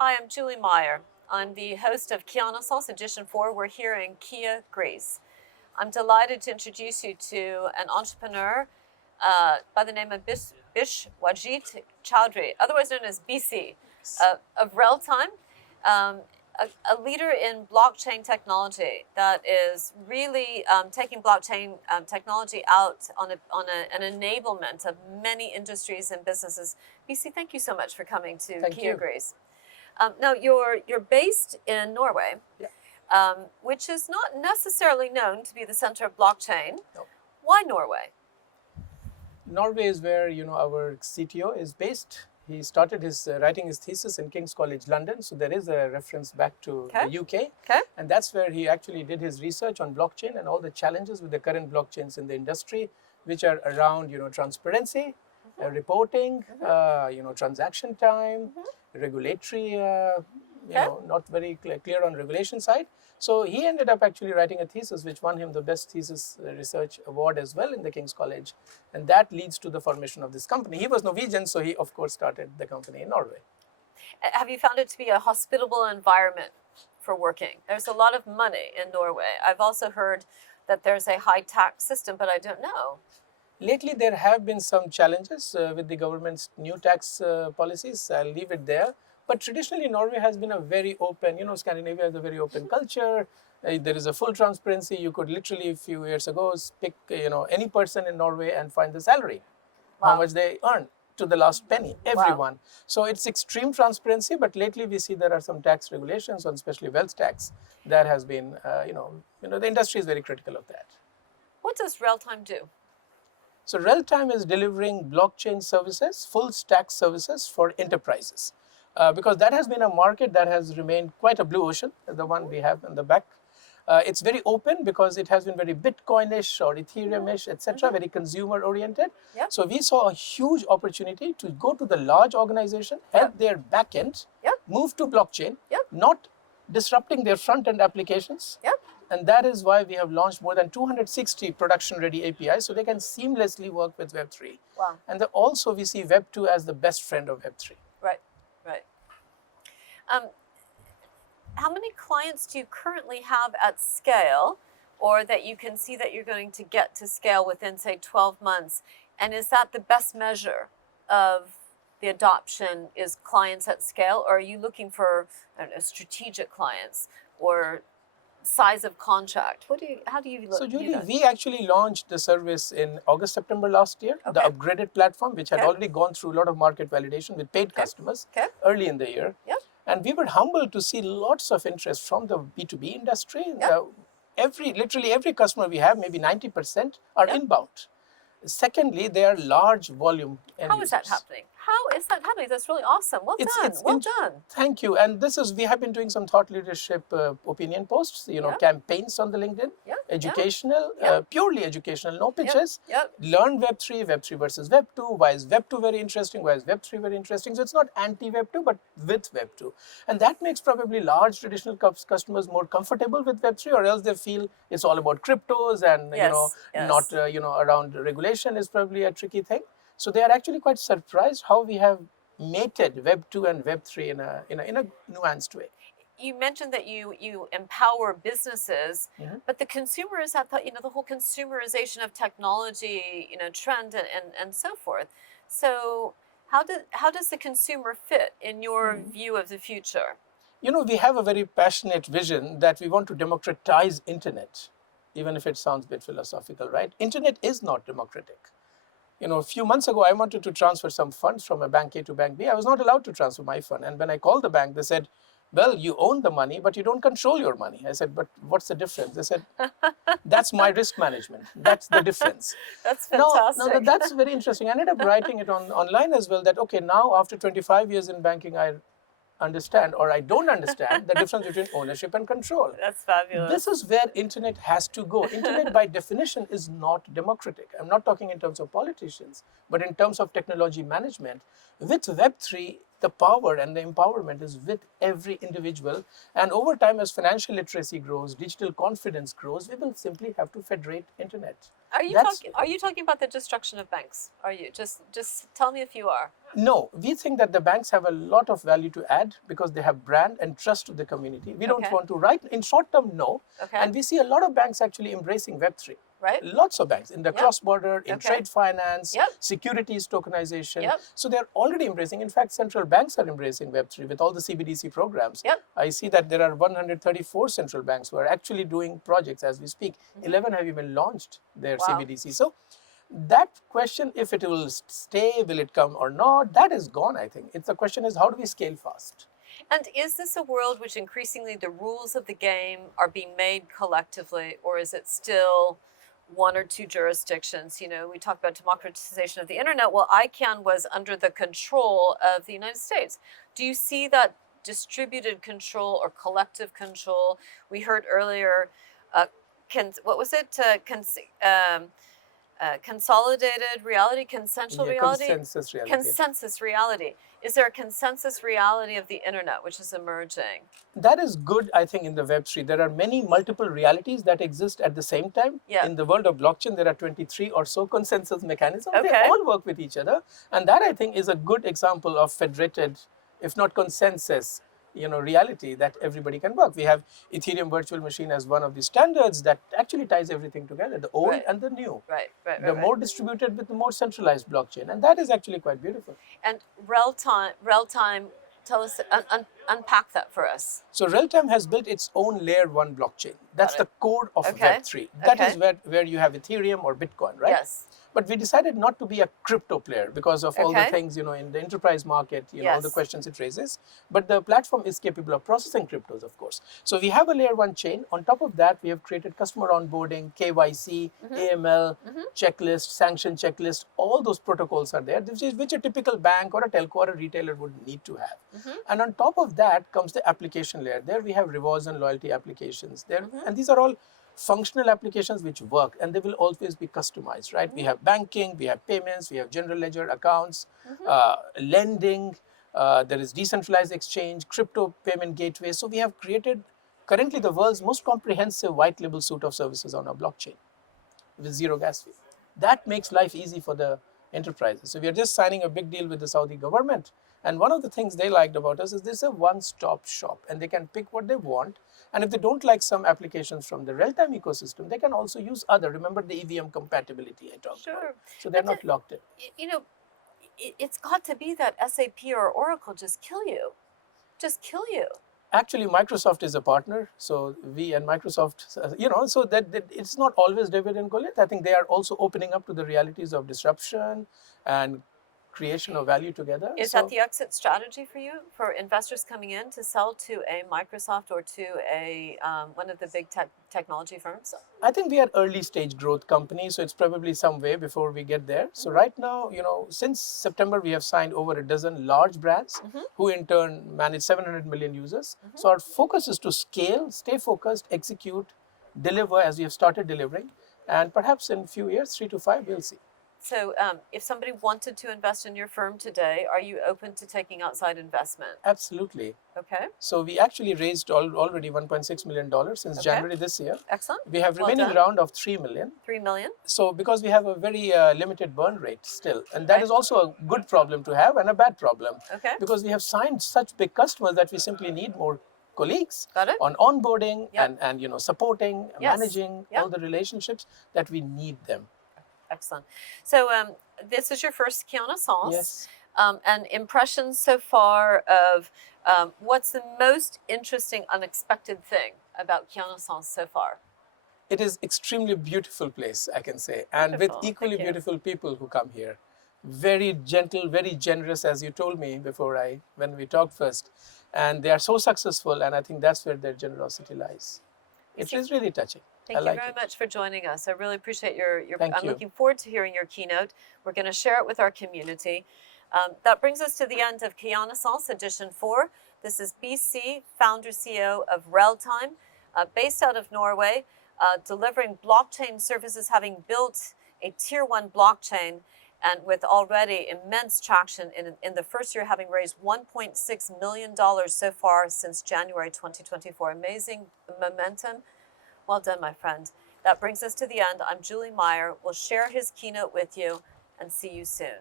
Hi, I'm Julie Meyer. I'm the host of Keanaissance Edition 4. We're here in Kia, Greece. I'm delighted to introduce you to an entrepreneur by the name of Bishwajit Choudhary, otherwise known as BC, of Reltime, um, a leader in blockchain technology that is really taking blockchain technology out on an enablement of many industries and businesses. BC, thank you so much for coming to Thank Kia, you. Greece. Now, you're based in Norway, Yeah. which is not necessarily known to be the center of blockchain. No. Why Norway? Norway is where our CTO is based. He started his writing his thesis in King's College London, so there is a reference back to the UK, Okay. and that's where he actually did his research on blockchain and all the challenges with the current blockchains in the industry, which are around transparency, reporting, transaction time, regulatory, not very clear on regulation side. So he ended up actually writing a thesis which won him the best thesis research award as well in the King's College, and that leads to the formation of this company. He was Norwegian, so he of course started the company in Norway. Have you found it to be a hospitable environment for working? There's a lot of money in Norway. I've also heard that there's a high tax system, but I don't know. Lately, there have been some challenges with the government's new tax policies. I'll leave it there. But traditionally, Norway has been a very open, Scandinavia has a very open culture. There is a full transparency. You could literally, a few years ago, pick, any person in Norway and find the salary, how much they earn to the last penny, everyone. Wow. So it's extreme transparency, but lately we see there are some tax regulations on especially wealth tax. That has been, the industry is very critical of that. What does Reltime do? So Reltime is delivering blockchain services, full stack services for enterprises, because that has been a market that has remained quite a blue ocean, the one we have in the back. It's very open because it has been very Bitcoinish or Ethereum-ish, etc., very consumer oriented. Yep. So we saw a huge opportunity to go to the large organization, help their backend, move to blockchain, not disrupting their front-end applications. And that is why we have launched more than 260 production-ready APIs, so they can seamlessly work with Web3. Wow. And also we see Web2 as the best friend of Web3. Right, right. How many clients do you currently have at scale, or that you can see that you're going to get to scale within, say, 12 months? And is that the best measure of the adoption, is clients at scale, or are you looking for, I don't know, strategic clients or size of contract? How do you look? So Julie, we actually launched the service in August, September last year, the upgraded platform, which had already gone through a lot of market validation with paid customers early in the year. And we were humbled to see lots of interest from the B2B industry. Literally every customer we have, maybe 90% are inbound. Secondly, they are large volume end How is that happening? How is that happening? That's really awesome. Well done. Well done. Thank you. And we have been doing some thought leadership opinion posts, campaigns on the LinkedIn, educational, purely educational, no pitches. Learn Web3, Web3 versus Web2. Why is Web2 very interesting? Why is Web3 very interesting? So it's not anti-Web2, but with Web2. And that makes probably large traditional customers more comfortable with Web3, or else they feel it's all about cryptos and, not, around regulation is probably a tricky thing. So they are actually quite surprised how we have mated Web2 and Web3 in a nuanced way. You mentioned that you empower businesses, but the consumer is at the whole consumerization of technology, trend and so forth. So how does the consumer fit in your view of the future? We have a very passionate vision that we want to democratize internet, even if it sounds a bit philosophical, right? Internet is not democratic. A few months ago, I wanted to transfer some funds from a bank A to bank B. I was not allowed to transfer my fund. And when I called the bank, they said, well, you own the money, but you don't control your money. I said, but what's the difference? They said, that's my risk management. That's the difference. That's fantastic. No, that's very interesting. I ended up writing it online as well, that, okay, now after 25 years in banking, I understand, or I don't understand, the difference between ownership and control. That's fabulous. This is where internet has to go. Internet by definition is not democratic. I'm not talking in terms of politicians, but in terms of technology management. With Web3, the power and the empowerment is with every individual. And over time, as financial literacy grows, digital confidence grows, we will simply have to federate internet. Are you talking about the destruction of banks? Are you just tell me if you are? No, we think that the banks have a lot of value to add because they have brand and trust to the community. We don't want to, right? In short term, no. And we see a lot of banks actually embracing Web3. Right. Lots of banks in the cross-border, in trade finance, securities tokenization. So they're already embracing. In fact, central banks are embracing Web3 with all the CBDC programs. I see that there are 134 central banks who are actually doing projects as we speak. 11 have even launched their CBDC. So that question, if it will stay, will it come or not, that is gone, I think. The question is, how do we scale fast? And is this a world which increasingly the rules of the game are being made collectively, or is it still one or two jurisdictions? You know, we talk about democratization of the internet. Well, ICANN was under the control of the United States. Do you see that distributed control or collective control? We heard earlier, what was it? Consolidated reality, consensual reality? Consensus reality. Consensus reality. Is there a consensus reality of the internet which is emerging? That is good, I think, in the Web3. There are many multiple realities that exist at the same time. In the world of blockchain, there are 23 or so consensus mechanisms. They all work with each other. And that, I think, is a good example of federated, if not consensus, reality that everybody can work. We have Ethereum virtual machine as one of the standards that actually ties everything together, the old and the new. The more distributed with the more centralized blockchain. And that is actually quite beautiful. And Reltime, tell us, unpack that for us. So Reltime has built its own layer 1 blockchain. That's the core of Web3. That is where you have Ethereum or Bitcoin, right? Yes. But we decided not to be a crypto player because of all the things, in the enterprise market, all the questions it raises. But the platform is capable of processing cryptos, of course. So we have a layer 1 chain. On top of that, we have created customer onboarding, KYC, AML, checklist, sanction checklist. All those protocols are there, which a typical bank or a telco or a retailer would need to have. And on top of that comes the application layer. There we have rewards and loyalty applications there. And these are all functional applications which work, and they will always be customized, right? We have banking, we have payments, we have general ledger accounts, lending, there is decentralized exchange, crypto payment gateway. So we have created currently the world's most comprehensive white label suite of services on our blockchain with zero gas fee. That makes life easy for the enterprises. So we are just signing a big deal with the Saudi government. And one of the things they liked about us is this is a one-stop shop, and they can pick what they want. And if they don't like some applications from the Reltime ecosystem, they can also use other. Remember the EVM compatibility I talked about. So they're not locked in. It's got to be that SAP or Oracle just kill you. Actually, Microsoft is a partner. So we and Microsoft, so that it's not always David and Goliath. I think they are also opening up to the realities of disruption and creation of value together. Is that the exit strategy for you, for investors coming in to sell to a Microsoft or to a one of the big technology firms? I think we are early stage growth company, so it's probably some way before we get there. So right now, since September, we have signed over a dozen large brands who in turn manage 700 million users. So our focus is to scale, stay focused, execute, deliver as we have started delivering, and perhaps in a few years, 3 to 5, we'll see. So if somebody wanted to invest in your firm today, are you open to taking outside investment? Absolutely. Okay. So we actually raised already $1.6 million since January this year. Excellent. We have remaining round of 3 million. 3 million. So because we have a very limited burn rate still, and that is also a good problem to have and a bad problem. Okay. Because we have signed such big customers that we simply need more colleagues on onboarding and supporting, managing all the relationships that we need them. Excellent. So this is your first Keanaissance. Yes. And impressions so far of what's the most interesting, unexpected thing about Keanaissance so far? It is extremely beautiful place, I can say, and with equally beautiful people who come here. Very gentle, very generous, as you told me when we talked first. And they are so successful, and I think that's where their generosity lies. It is really touching. Thank you very much for joining us. I really appreciate your I'm looking forward to hearing your keynote. We're going to share it with our community. That brings us to the end of Keanaissance Edition 4. This is BC, founder CEO of Reltime, based out of Norway, delivering blockchain services, having built a tier 1 blockchain, and with already immense traction in the first year, having raised $1.6 million so far since January 2024. Amazing momentum. Well done, my friend. That brings us to the end. I'm Julie Meyer. We'll share his keynote with you and see you soon.